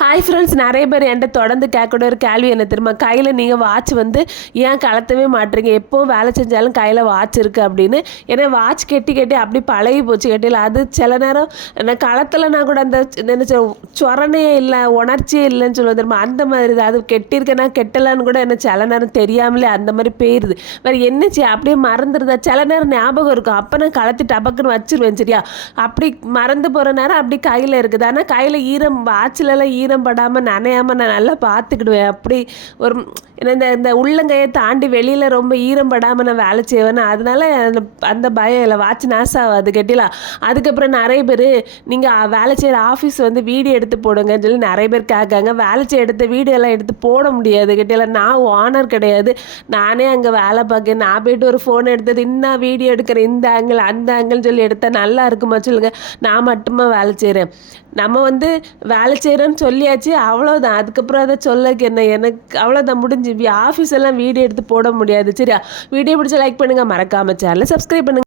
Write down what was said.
Hi friends நிறைய பேர் என்கிட்ட தொடர்ந்து கேட்கக்கூடிய ஒரு கேள்வி என்ன தெரியுமா? கையில் நீங்கள் வாட்ச் வந்து ஏன் கலத்தவே மாட்டுறீங்க எப்போவும் வேலை செஞ்சாலும் கையில் வாட்ச் இருக்குது அப்படின்னு. ஏன்னா வாட்ச் கெட்டி கெட்டி அப்படி பழகி போச்சு கெட்டியில். அது சில நேரம் நான் கலத்தலைனா கூட அந்த என்ன சொரணையே இல்லை உணர்ச்சியே இல்லைன்னு சொல்லுவோம் தெரியுமா? அந்த மாதிரி தான். அது கெட்டியிருக்கேனா கெட்டலான்னு கூட என்ன சில நேரம் தெரியாமலே அந்த மாதிரி போயிடுது வேறு என்னச்சு அப்படியே மறந்துடுதா? சில நேரம் ஞாபகம் இருக்கும். அப்போ நான் கலத்தி டபக்குன்னு வச்சிருவேன் சரியா? அப்படி மறந்து போகிற நேரம் அப்படி கையில் இருக்குது. ஆனால் கையில் ஈரம் வாட்சிலலாம் ஈரம் படாமல் நனையாமல் நான் நல்லா பார்த்துக்கிடுவேன். அப்படி ஒரு என்ன இந்த இந்த உள்ளங்கையை தாண்டி வெளியில் ரொம்ப ஈரம் படாமல் நான் வேலை செய்வேன் அதனால அந்த அந்த பயம் இல்லை. வாட்ச் நாசாகாது கட்டிலா. அதுக்கப்புறம் நிறைய பேர் நீங்கள் வேலை செய்கிற ஆஃபீஸ் வந்து வீடியோ எடுத்து போடுங்கன்னு சொல்லி நிறைய பேர் கேட்காங்க. வேலை செய்ய எடுத்த வீடியோலாம் எடுத்து போட முடியாது கட்டிலா. நான் ஓனர் கிடையாது. நானே அங்கே வேலை பார்க்கேன் நான் போயிட்டு ஒரு ஃபோன் எடுத்தது இன்னும் வீடியோ எடுக்கிறேன் இந்த ஆங்கிள் அந்த ஆங்கிள் சொல்லி எடுத்தால் நல்லா இருக்குமா சொல்லுங்கள் நான் மட்டுமா வேலை செய்கிறேன் நம்ம வந்து வேலை செய்கிறோன்னு சொல்லியாச்சு அவ்வளோதான் அதுக்கப்புறம் அதை சொல்லக்கு என்ன? எனக்கு அவ்வளோதான் முடிஞ்சு. ஆஃபீஸ் எல்லாம் வீடியோ எடுத்து போட முடியாது. சரியா? வீடியோ பிடிச்ச லைக் பண்ணுங்கள் மறக்காமல் சேனலை சப்ஸ்கிரைப் பண்ணுங்கள்